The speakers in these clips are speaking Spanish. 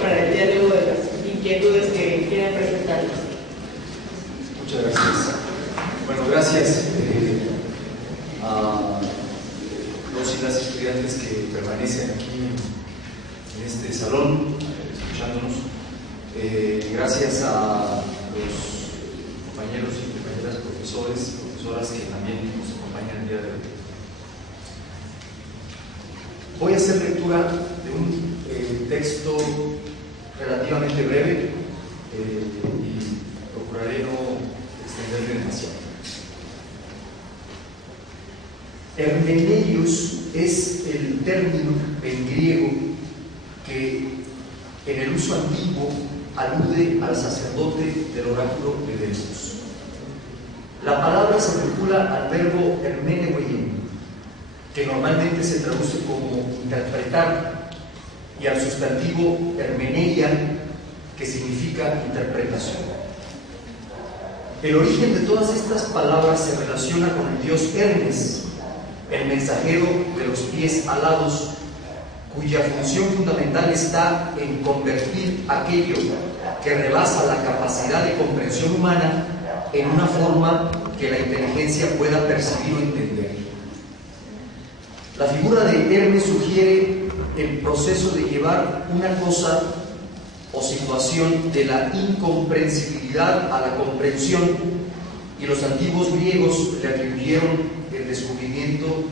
para el diálogo de las inquietudes que quieren presentarnos. Muchas gracias. Bueno, gracias a los y las estudiantes que permanecen aquí en este salón, escuchándonos. Gracias a los compañeros y compañeras profesores, profesoras que también nos acompañan el día de hoy. Voy a hacer lectura de un texto relativamente breve y procuraré no extenderme demasiado. Hermeneios es el término en griego que en el uso antiguo alude al sacerdote del oráculo de Delfos. La palabra se vincula al verbo hermeneuein, que normalmente se traduce como interpretar, y al sustantivo hermeneia, que significa interpretación. El origen de todas estas palabras se relaciona con el dios Hermes, el mensajero de los pies alados, cuya función fundamental está en convertir aquello que rebasa la capacidad de comprensión humana en una forma que la inteligencia pueda percibir o entender. La figura de Hermes sugiere el proceso de llevar una cosa o situación de la incomprensibilidad a la comprensión, y los antiguos griegos le atribuyeron el descubrimiento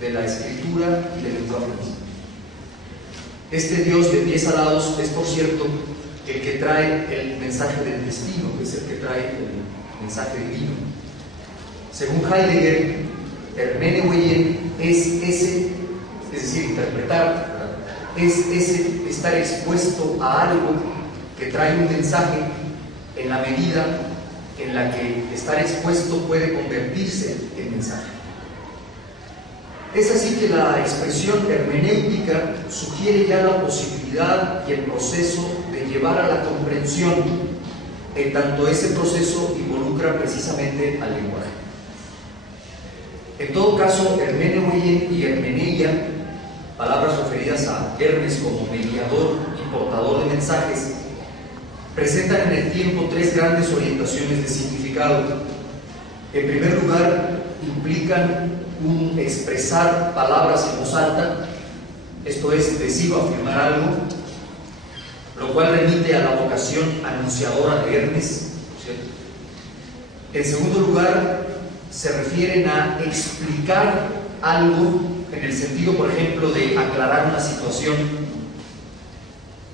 de la escritura y del lenguaje. Este dios de pies alados es, por cierto, el que trae el mensaje del destino, que es el que trae el mensaje divino. Según Heidegger, hermeneuein es ese, es decir, interpretar, es ese estar expuesto a algo que trae un mensaje en la medida en la que estar expuesto puede convertirse en mensaje. Es así que la expresión hermenéutica sugiere ya la posibilidad y el proceso de llevar a la comprensión, en tanto ese proceso involucra precisamente al lenguaje. En todo caso, hermeneuein y hermeneia, palabras referidas a Hermes como mediador y portador de mensajes, presentan en el tiempo tres grandes orientaciones de significado. En primer lugar, implican un expresar palabras en voz alta, esto es, decir o afirmar algo, lo cual remite a la vocación anunciadora de Hermes, ¿cierto? En segundo lugar, se refieren a explicar algo en el sentido, por ejemplo, de aclarar una situación.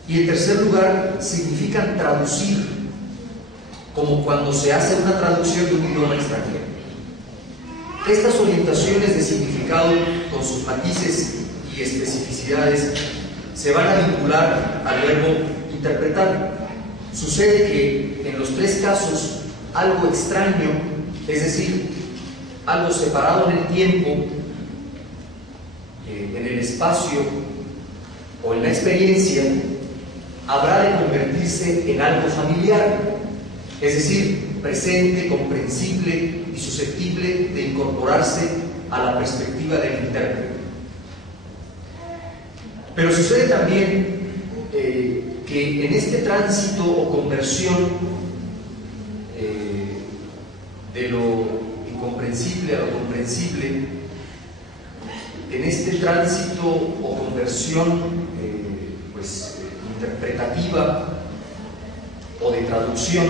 Y en tercer lugar, significan traducir, como cuando se hace una traducción de un idioma extranjero. Estas orientaciones de significado, con sus matices y especificidades, se van a vincular al verbo interpretar. Sucede que en los tres casos, algo extraño, es decir, algo separado en el tiempo, en el espacio o en la experiencia, habrá de convertirse en algo familiar, es decir, presente, comprensible y susceptible de incorporarse a la perspectiva del intérprete. Pero sucede también que en este tránsito o conversión de lo incomprensible a lo comprensible, en este tránsito o conversión interpretativa o de traducción,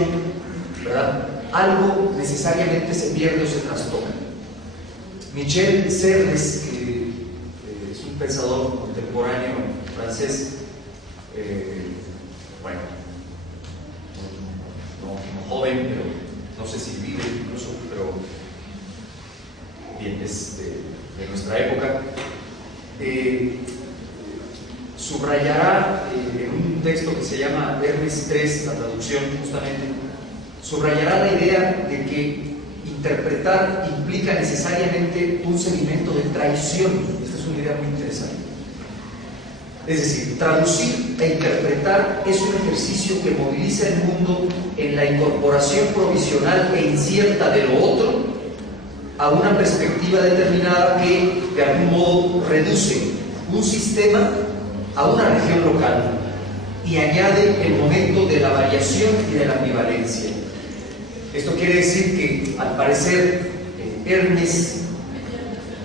¿verdad?, algo necesariamente se pierde o se trastoca. Michel Serres, que es un pensador contemporáneo francés, bueno, no joven, pero no sé si vive incluso, pero bien, es de nuestra época, subrayará en un texto que se llama Hermes 3, la traducción justamente, subrayará la idea de que interpretar implica necesariamente un sedimento de traición. Esta es una idea muy interesante. Es decir, traducir e interpretar es un ejercicio que moviliza el mundo en la incorporación provisional e incierta de lo otro a una perspectiva determinada que, de algún modo, reduce un sistema a una región local y añade el momento de la variación y de la ambivalencia. Esto quiere decir que, al parecer, Hermes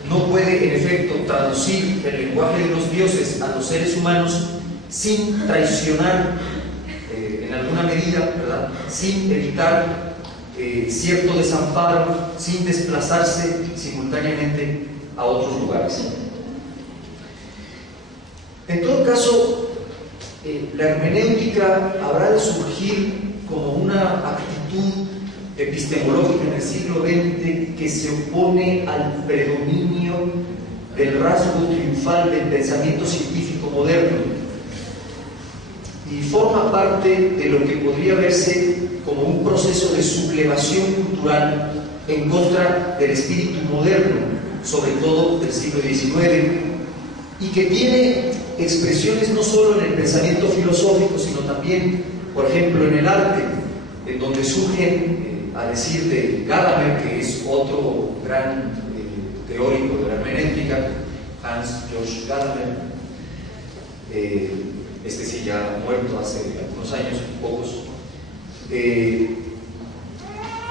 no puede, en efecto, traducir el lenguaje de los dioses a los seres humanos sin traicionar, en alguna medida, ¿verdad?, sin evitar cierto desamparo, sin desplazarse simultáneamente a otros lugares. En todo caso, la hermenéutica habrá de surgir como una actitud epistemológica en el siglo XX que se opone al predominio del rasgo triunfal del pensamiento científico moderno y forma parte de lo que podría verse como un proceso de sublevación cultural en contra del espíritu moderno, sobre todo del siglo XIX, y que tiene expresiones no solo en el pensamiento filosófico, sino también, por ejemplo, en el arte, en donde surgen, a decir de Gadamer, que es otro gran teórico de la hermenéutica, Hans Georg Gadamer, este sí ya muerto hace algunos años, pocos,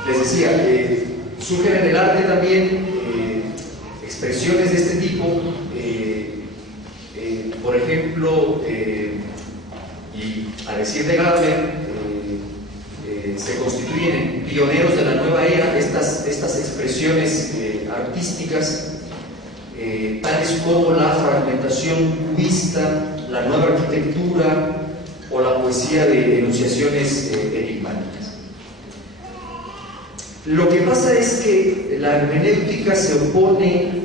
les decía, surgen en el arte también expresiones de este tipo, por ejemplo, y a decir de Gadamer, se constituyen pioneros de la nueva era estas expresiones artísticas, tales como la fragmentación cubista, la nueva arquitectura o la poesía de enunciaciones enigmáticas. Lo que pasa es que la hermenéutica se opone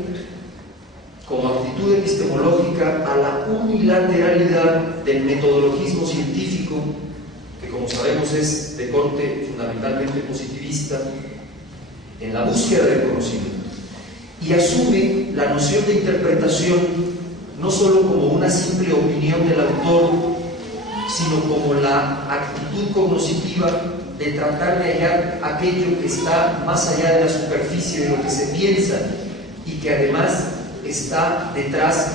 como actitud epistemológica a la unilateralidad del metodologismo científico, que, como sabemos, es de corte fundamentalmente positivista en la búsqueda del conocimiento, y asume la noción de interpretación no solo como una simple opinión del autor, sino como la actitud cognoscitiva de tratar de hallar aquello que está más allá de la superficie de lo que se piensa y que además está detrás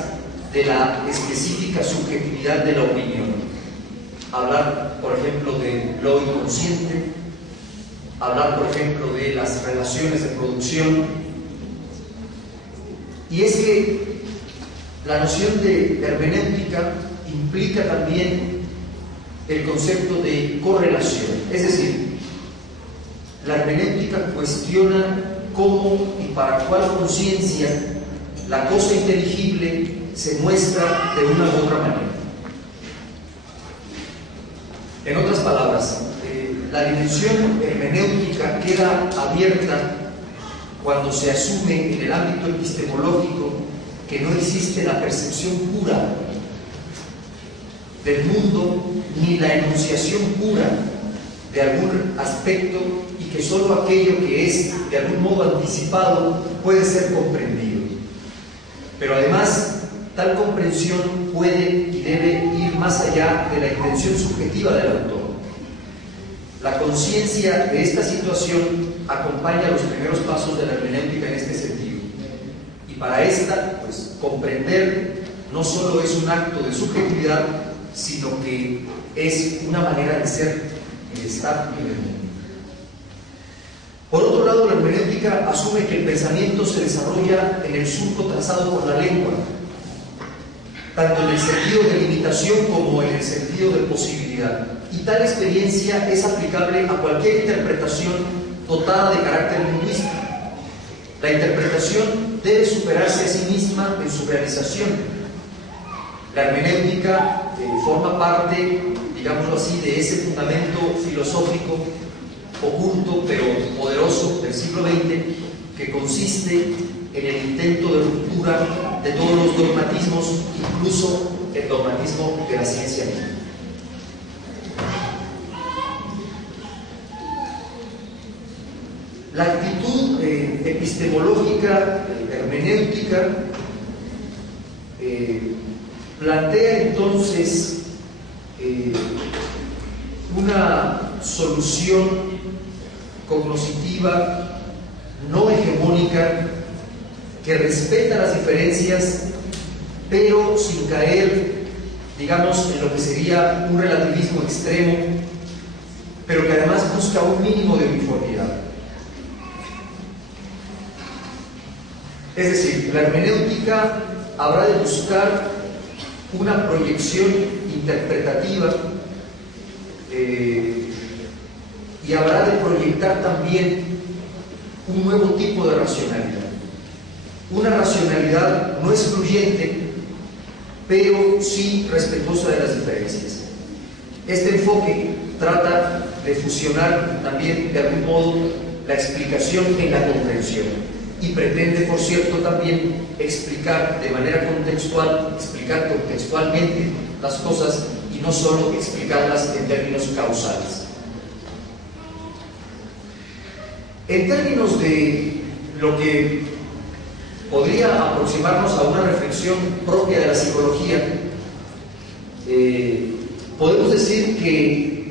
de la específica subjetividad de la opinión. Hablar, por ejemplo, de lo inconsciente, hablar, por ejemplo, de las relaciones de producción. Y es que la noción de hermenéutica implica también el concepto de correlación, es decir, la hermenéutica cuestiona cómo y para cuál conciencia la cosa inteligible se muestra de una u otra manera. En otras palabras, la dimensión hermenéutica queda abierta cuando se asume en el ámbito epistemológico que no existe la percepción pura del mundo ni la enunciación pura de algún aspecto, y que solo aquello que es de algún modo anticipado puede ser comprendido. Pero además, tal comprensión puede y debe ir más allá de la intención subjetiva del autor. La conciencia de esta situación acompaña los primeros pasos de la hermenéutica en este sentido. Y para esta, pues, comprender no solo es un acto de subjetividad, sino que es una manera de ser y de estar en el mundo. Por otro lado, la hermenéutica asume que el pensamiento se desarrolla en el surco trazado por la lengua, tanto en el sentido de limitación como en el sentido de posibilidad. Y tal experiencia es aplicable a cualquier interpretación dotada de carácter lingüístico. La interpretación debe superarse a sí misma en su realización. La hermenéutica forma parte, digámoslo así, de ese fundamento filosófico oculto pero poderoso del siglo XX, que consiste en el intento de ruptura de todos los dogmatismos, incluso el dogmatismo de la ciencia misma. La actitud epistemológica, hermenéutica, plantea entonces una solución cognoscitiva no hegemónica que respeta las diferencias, pero sin caer digamos, en lo que sería un relativismo extremo, pero que además busca un mínimo de uniformidad. Es decir, la hermenéutica habrá de buscar una proyección interpretativa y habrá de proyectar también un nuevo tipo de racionalidad. Una racionalidad no excluyente, pero sí respetuosa de las diferencias. Este enfoque trata de fusionar también, de algún modo, la explicación en la comprensión y pretende, por cierto, también explicar de manera contextual, explicar contextualmente las cosas y no solo explicarlas en términos causales. En términos de lo que podría aproximarnos a una reflexión propia de la psicología, podemos decir que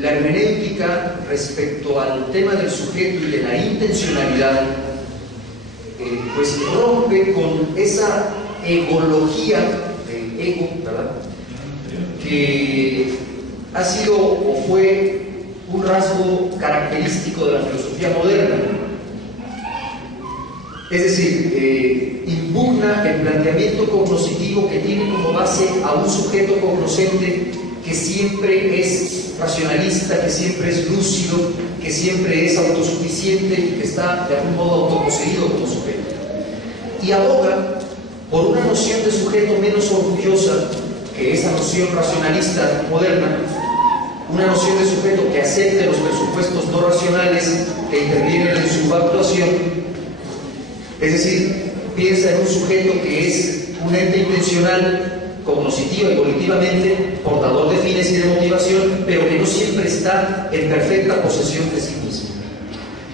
la hermenéutica respecto al tema del sujeto y de la intencionalidad pues rompe con esa egología de ego, ¿verdad?, que ha sido o fue un rasgo característico de la filosofía moderna. Es decir, impugna el planteamiento cognoscitivo que tiene como base a un sujeto cognoscente que siempre es racionalista, que siempre es lúcido, que siempre es autosuficiente y que está de algún modo autoposeído como sujeto. Y aboga por una noción de sujeto menos orgullosa que esa noción racionalista moderna, una noción de sujeto que acepte los presupuestos no racionales que intervienen en su actuación. Es decir, piensa en un sujeto que es un ente intencional, cognoscitiva y volitivamente, portador de fines y de motivación, pero que no siempre está en perfecta posesión de sí mismo.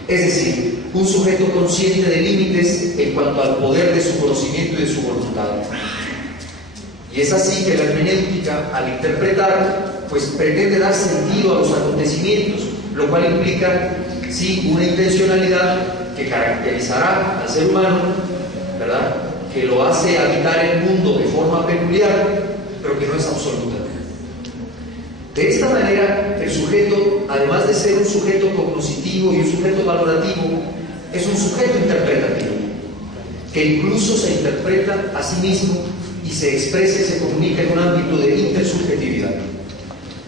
Es decir, un sujeto consciente de límites en cuanto al poder de su conocimiento y de su voluntad. Y es así que la hermenéutica, al interpretar, pues pretende dar sentido a los acontecimientos, lo cual implica, sí, una intencionalidad que caracterizará al ser humano, ¿verdad?, que lo hace habitar el mundo de forma peculiar, pero que no es absoluta. De esta manera, el sujeto, además de ser un sujeto cognoscitivo y un sujeto valorativo, es un sujeto interpretativo, que incluso se interpreta a sí mismo y se expresa y se comunica en un ámbito de intersubjetividad.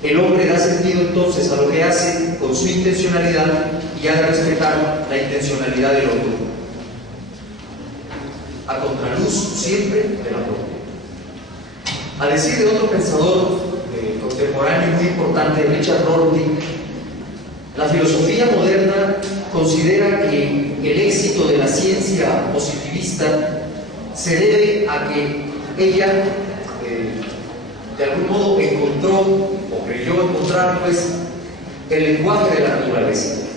El hombre da sentido entonces a lo que hace con su intencionalidad y ha de respetar la intencionalidad del otro, a contraluz siempre de la propia. A decir de otro pensador contemporáneo muy importante, Richard Rorty, la filosofía moderna considera que el éxito de la ciencia positivista se debe a que ella de algún modo encontró o creyó encontrar pues el lenguaje de la naturaleza.